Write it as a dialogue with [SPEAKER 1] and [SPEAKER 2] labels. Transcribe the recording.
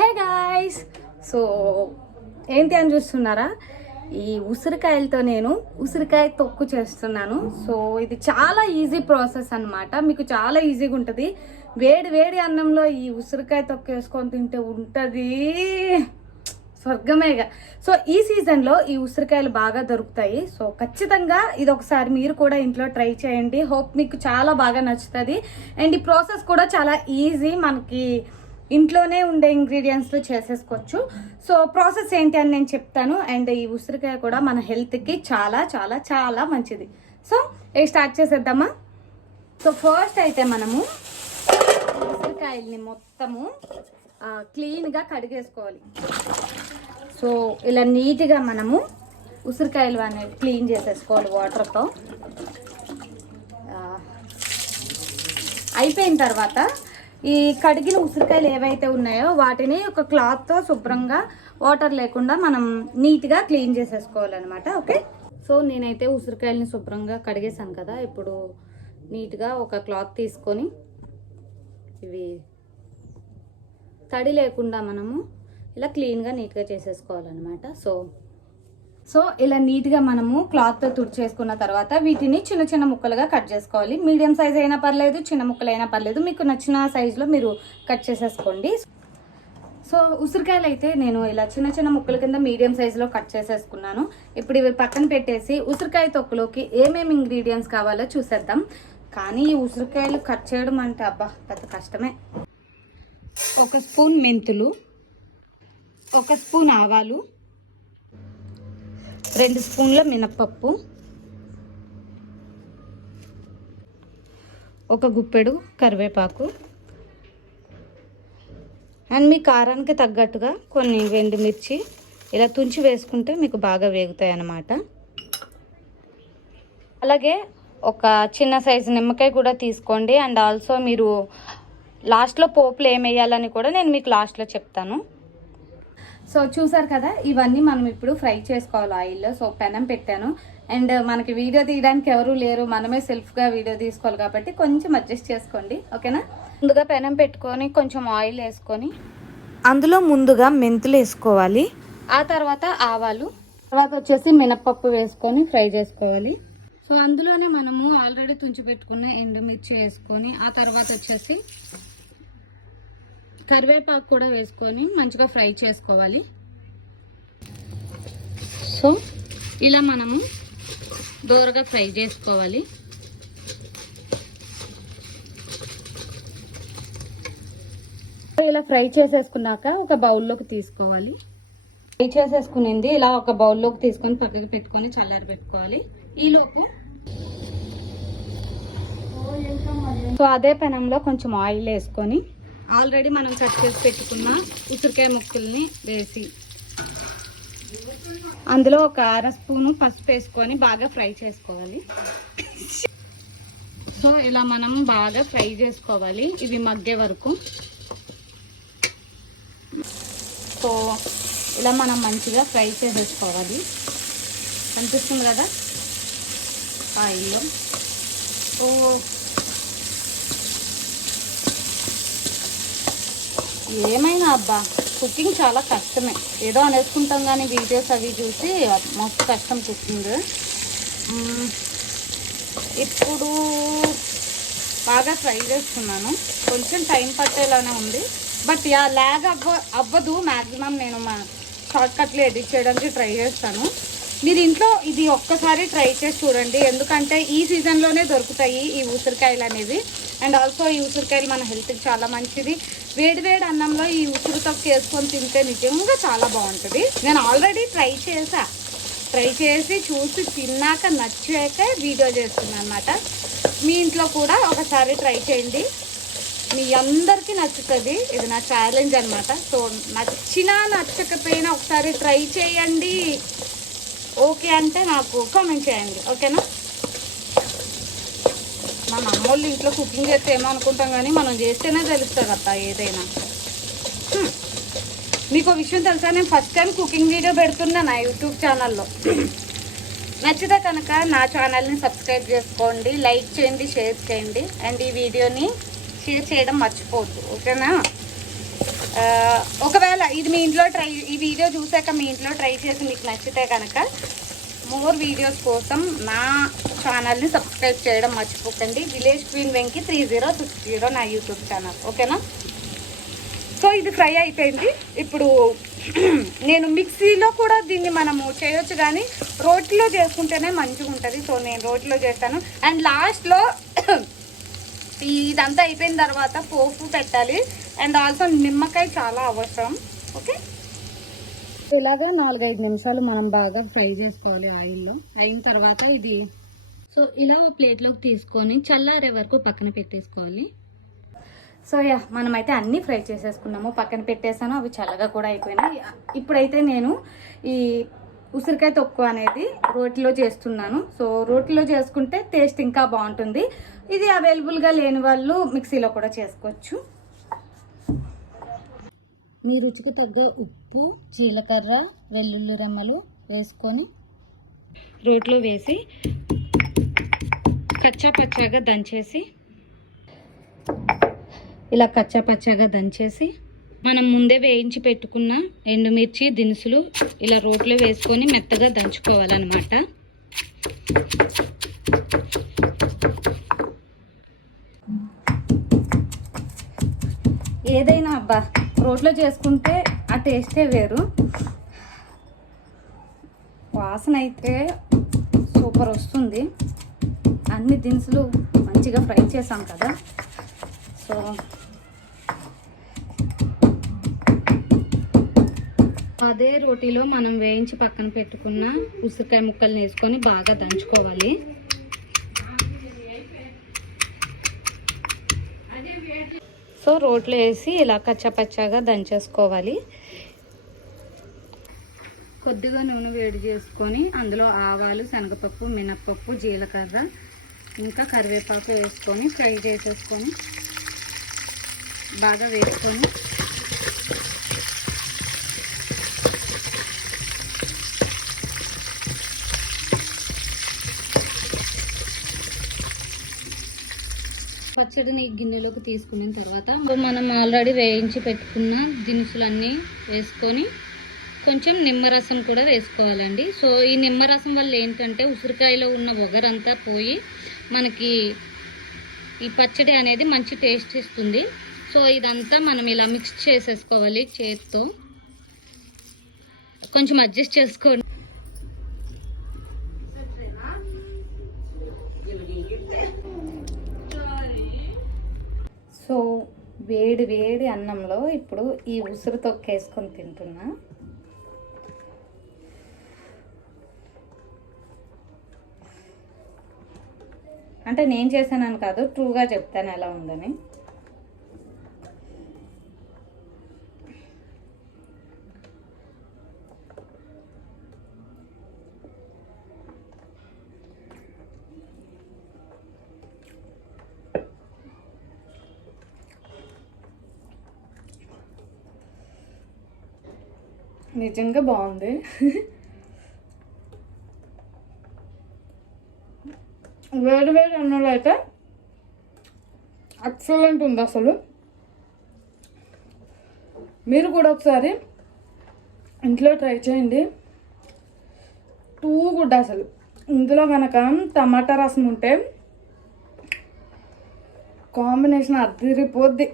[SPEAKER 1] Hey guys so ఏంటి అని చూస్తున్నారా? ఈ ఉసిరికాయలతో నేను ఉసిరికాయ తొక్కు చేస్తున్నాను. సో ఇది చాలా ఈజీ ప్రాసెస్ అన్నమాట. మీకు చాలా ఈజీగా ఉంటుంది. వేడి వేడి అన్నంలో ఈ ఉసిరికాయ తొక్కు వేసుకొని తింటే ఉంటుంది. స్వర్గమేగా. సో ఈ సీజన్లో ఈ ఉసిరికాయలు బాగా దొరుకుతాయి. సో ఖచ్చితంగా ఇది ఒకసారి మీరు కూడా ఇంట్లో ట్రై చేయండి. హోప్ మీకు చాలా బాగా నచ్చుతుంది. అండ్ ఈ ప్రాసెస్ కూడా చాలా ఈజీ మనకి ఇంట్లోనే ఉండే ఇంగ్రీడియంట్స్తో చేసేసుకోవచ్చు. సో ప్రాసెస్ ఏంటి అని నేను చెప్తాను. అండ్ ఈ ఉసిరికాయ కూడా మన హెల్త్కి చాలా చాలా చాలా మంచిది. సో ఏ స్టార్ట్ చేసేద్దామా? సో ఫస్ట్ అయితే మనము ఉసిరికాయల్ని మొత్తము క్లీన్గా కడిగేసుకోవాలి. సో ఇలా నీట్గా మనము ఉసిరికాయలు అనేవి క్లీన్ చేసేసుకోవాలి వాటర్తో అయిపోయిన తర్వాత ఈ కడిగిన ఉసిరికాయలు ఏవైతే ఉన్నాయో వాటిని ఒక క్లాత్తో శుభ్రంగా వాటర్ లేకుండా మనం నీట్గా క్లీన్ చేసేసుకోవాలన్నమాట ఓకే సో నేనైతే ఉసిరికాయలని శుభ్రంగా కడిగేసాను కదా ఇప్పుడు నీట్గా ఒక క్లాత్ తీసుకొని ఇవి తడి లేకుండా మనము ఇలా క్లీన్గా నీట్గా చేసేసుకోవాలన్నమాట. సో సో ఇలా నీట్గా మనము క్లాత్తో తుడిచేసుకున్న తర్వాత వీటిని చిన్న చిన్న ముక్కలుగా కట్ చేసుకోవాలి. మీడియం సైజ్ అయినా పర్లేదు చిన్న ముక్కలు అయినా పర్లేదు. మీకు నచ్చిన సైజులో మీరు కట్ చేసేసుకోండి. సో ఉసిరికాయలు అయితే నేను ఇలా చిన్న చిన్న ముక్కల కింద మీడియం సైజులో కట్ చేసేసుకున్నాను. ఇప్పుడు ఇవి పక్కన పెట్టేసి ఉసిరికాయ తొక్కులోకి ఏమేమి ఇంగ్రీడియంట్స్ కావాలో చూసేద్దాం. కానీ ఈ ఉసిరికాయలు కట్ చేయడం అంటే అబ్బా పెద్ద కష్టమే. ఒక స్పూన్ మెంతులు ఒక స్పూన్ ఆవాలు రెండు స్పూన్ల మినప్పప్పు ఒక గుప్పెడు కరివేపాకు అండ్ మీ కారానికి తగ్గట్టుగా కొన్ని మిర్చి ఇలా తుంచి వేసుకుంటే మీకు బాగా వేగుతాయి అన్నమాట. అలాగే ఒక చిన్న సైజు నిమ్మకాయ కూడా తీసుకోండి. అండ్ ఆల్సో మీరు లాస్ట్లో పోపులు ఏం వేయాలని కూడా నేను మీకు లాస్ట్లో చెప్తాను. సో చూసారు కదా ఇవన్నీ మనం ఇప్పుడు ఫ్రై చేసుకోవాలి ఆయిల్లో. సో పెనం పెట్టాను. అండ్ మనకి వీడియో తీయడానికి ఎవరు లేరు. మనమే సెల్ఫ్గా వీడియో తీసుకోవాలి కాబట్టి కొంచెం అడ్జస్ట్ చేసుకోండి. ఓకేనా? ముందుగా పెనం పెట్టుకొని కొంచెం ఆయిల్ వేసుకొని అందులో ముందుగా మెంతులు వేసుకోవాలి. ఆ తర్వాత ఆవాలు. తర్వాత వచ్చేసి మినప్పప్పు వేసుకొని ఫ్రై చేసుకోవాలి. సో అందులోనే మనము ఆల్రెడీ తుంచి పెట్టుకున్న ఎండుమిర్చి వేసుకొని ఆ తర్వాత వచ్చేసి కరివేపాకు కూడా వేసుకొని మంచిగా ఫ్రై చేసుకోవాలి. సో? ఇలా మనము దోరగా ఫ్రై చేసుకోవాలి. ఇలా ఫ్రై చేసేసుకున్నాక ఒక బౌల్లోకి తీసుకోవాలి. ఫ్రై చేసేసుకునింది ఇలా ఒక బౌల్లోకి తీసుకొని పక్కకి పెట్టుకొని చల్లారి పెట్టుకోవాలి. ఈలోపు సో అదే పెనంలో కొంచెం ఆయిల్ వేసుకొని ఆల్రెడీ మనం కట్ చేసి పెట్టుకున్న ఉసిరికాయ ముక్కల్ని వేసి అందులో ఒక అర స్పూను పసుపు వేసుకొని బాగా ఫ్రై చేసుకోవాలి. సో ఇలా మనం బాగా ఫ్రై చేసుకోవాలి. ఇవి మగ్గే వరకు. సో ఇలా మనం మంచిగా ఫ్రై చేసేసుకోవాలి. కనిపిస్తుంది కదా? ఆయిల్లో సో ఏమైనా అబ్బా కుకింగ్ చాలా కష్టమే. ఏదో అనేసుకుంటాం కానీ వీడియోస్ అవి చూసి మస్తు కష్టం కుకింగ్ ఇప్పుడు బాగా ట్రై చేస్తున్నాను. కొంచెం టైం పట్టేలానే ఉంది. బట్ యా ల్యాగ్ అవ్వ అవ్వదు. మ్యాక్సిమం నేను మా షార్ట్కట్లు ఎడిట్ చేయడానికి ట్రై చేస్తాను. మీరు ఇంట్లో ఇది ఒక్కసారి ట్రై చేసి చూడండి. ఎందుకంటే ఈ సీజన్లోనే దొరుకుతాయి ఈ ఉసిరికాయలు అనేవి. అండ్ ఆల్సో ఈ ఉసిరికాయలు మన హెల్త్కి చాలా మంచిది. వేడి వేడి అన్నంలో ఈ ఉసిరి చేసుకొని వేసుకొని తింటే నిజంగా చాలా బాగుంటుంది. నేను ఆల్రెడీ ట్రై చేసా ట్రై చేసి చూసి తిన్నాక నచ్చాక వీడియో చేస్తున్నాను అనమాట మీ ఇంట్లో కూడా ఒకసారి ట్రై చేయండి. మీ అందరికీ నచ్చుతుంది. ఇది నా ఛాలెంజ్ అనమాట సో నచ్చినా నచ్చకపోయినా ఒకసారి ట్రై చేయండి. ఓకే అంటే నాకు కామెంట్ చేయండి. ఓకేనా? మన అమ్మోళ్ళు ఇంట్లో కుకింగ్ చేస్తే ఏమో అనుకుంటాం కానీ మనం చేస్తేనే తెలుస్తుంది అత్త ఏదైనా. మీకు విషయం తెలుసా? నేను ఫస్ట్ టైం కుకింగ్ వీడియో పెడుతున్నా నా యూట్యూబ్ ఛానల్లో నచ్చితే కనుక నా ఛానల్ని సబ్స్క్రైబ్ చేసుకోండి లైక్ చేయండి షేర్ చేయండి. అండ్ ఈ వీడియోని షేర్ చేయడం మర్చిపోవద్దు. ఓకేనా? ఒకవేళ ఇది మీ ఇంట్లో ట్రై ఈ వీడియో చూసాక మీ ఇంట్లో ట్రై చేసి మీకు నచ్చితే కనుక మోర్ వీడియోస్ కోసం నా ఛానల్ని సబ్స్క్రైబ్ చేయడం మర్చిపోకండి. Village queen Venki three zero six zero నా యూట్యూబ్ ఛానల్. ఓకేనా? సో ఇది ఫ్రై అయిపోయింది. ఇప్పుడు నేను మిక్సీలో కూడా దీన్ని మనము చేయొచ్చు కానీ రోట్లో చేసుకుంటేనే మంచిగా ఉంటుంది. సో నేను రోట్లో చేస్తాను. అండ్ లాస్ట్లో ఇదంతా అయిపోయిన తర్వాత పోపు పెట్టాలి. అండ్ ఆల్సో నిమ్మకాయ చాలా అవసరం. ఓకే? ఇలాగా నాలుగైదు నిమిషాలు మనం బాగా ఫ్రై చేసుకోవాలి ఆయిల్లో. అయిన తర్వాత ఇది సో ఇలా ఒక ప్లేట్లోకి తీసుకొని చల్లారే వరకు పక్కన పెట్టేసుకోవాలి. సో యా మనమైతే అన్నీ ఫ్రై చేసేసుకున్నాము. పక్కన పెట్టేసాను అవి చల్లగా కూడా అయిపోయినాయి. ఇప్పుడైతే నేను ఈ ఉసిరికాయ తొక్కు అనేది రోటిలో చేస్తున్నాను. సో రోటిలో చేసుకుంటే టేస్ట్ ఇంకా బాగుంటుంది. ఇది అవైలబుల్గా లేని వాళ్ళు మిక్సీలో కూడా చేసుకోవచ్చు. మీ రుచికి తగ్గ ఉప్పు జీలకర్ర వెల్లుల్లి రెమ్మలు వేసుకొని రోట్లో వేసి కచ్చా పచ్చాగా దంచేసి ఇలా కచ్చా పచ్చాగా దంచేసి మనం ముందే వేయించి పెట్టుకున్న ఎండుమిర్చి దినుసులు ఇలా రోట్లో వేసుకొని మెత్తగా దంచుకోవాలన్నమాట. ఏదైనా అబ్బా రోట్లో చేసుకుంటే ఆ టేస్టే వేరు. వాసన అయితే సూపర్ వస్తుంది. అన్ని దినుసులు మంచిగా ఫ్రై చేసాం కదా. సో అదే రోటీలో మనం వేయించి పక్కన పెట్టుకున్న ఉసిరికాయ ముక్కలు వేసుకొని బాగా దంచుకోవాలి. సో రోట్లో వేసి ఇలా కచ్చపచ్చగా దంచేసుకోవాలి. కొద్దిగా నూనె వేడి చేసుకొని అందులో ఆవాలు శనగపప్పు మినప్పప్పు జీలకర్ర ఇంకా కరివేపాకు వేసుకొని ఫ్రై చేసేసుకొని బాగా వేసుకొని. పచ్చడిని గిన్నెలోకి తీసుకున్న తర్వాత మనం ఆల్రెడీ వేయించి పెట్టుకున్న దినుసులన్నీ వేసుకొని కొంచెం నిమ్మరసం కూడా వేసుకోవాలండి. సో ఈ నిమ్మరసం వల్ల ఏంటంటే ఉసిరికాయలో ఉన్న ఒగరంతా పోయి మనకి ఈ పచ్చడి అనేది మంచి టేస్ట్ ఇస్తుంది. సో ఇదంతా మనం ఇలా మిక్స్ చేసేసుకోవాలి చేత్తో. కొంచెం అడ్జస్ట్ చేసుకోండి. సో వేడి వేడి అన్నంలో ఇప్పుడు ఈ ఉసిరి తొక్కేసుకొని తింటున్నా. అంటే నేను చేశానని కాదు ట్రూగా చెప్తాను ఎలా ఉందని. నిజంగా బాగుంది. వేడి వేడి అన్నంలో అయితే ఎక్సలెంట్ ఉంది అసలు. మీరు కూడా ఒకసారి ఇంట్లో ట్రై చేయండి. టూ గుడ్ అసలు. ఇందులో కనుక టమాటా రసం ఉంటే కాంబినేషన్ అదిరిపోద్ది.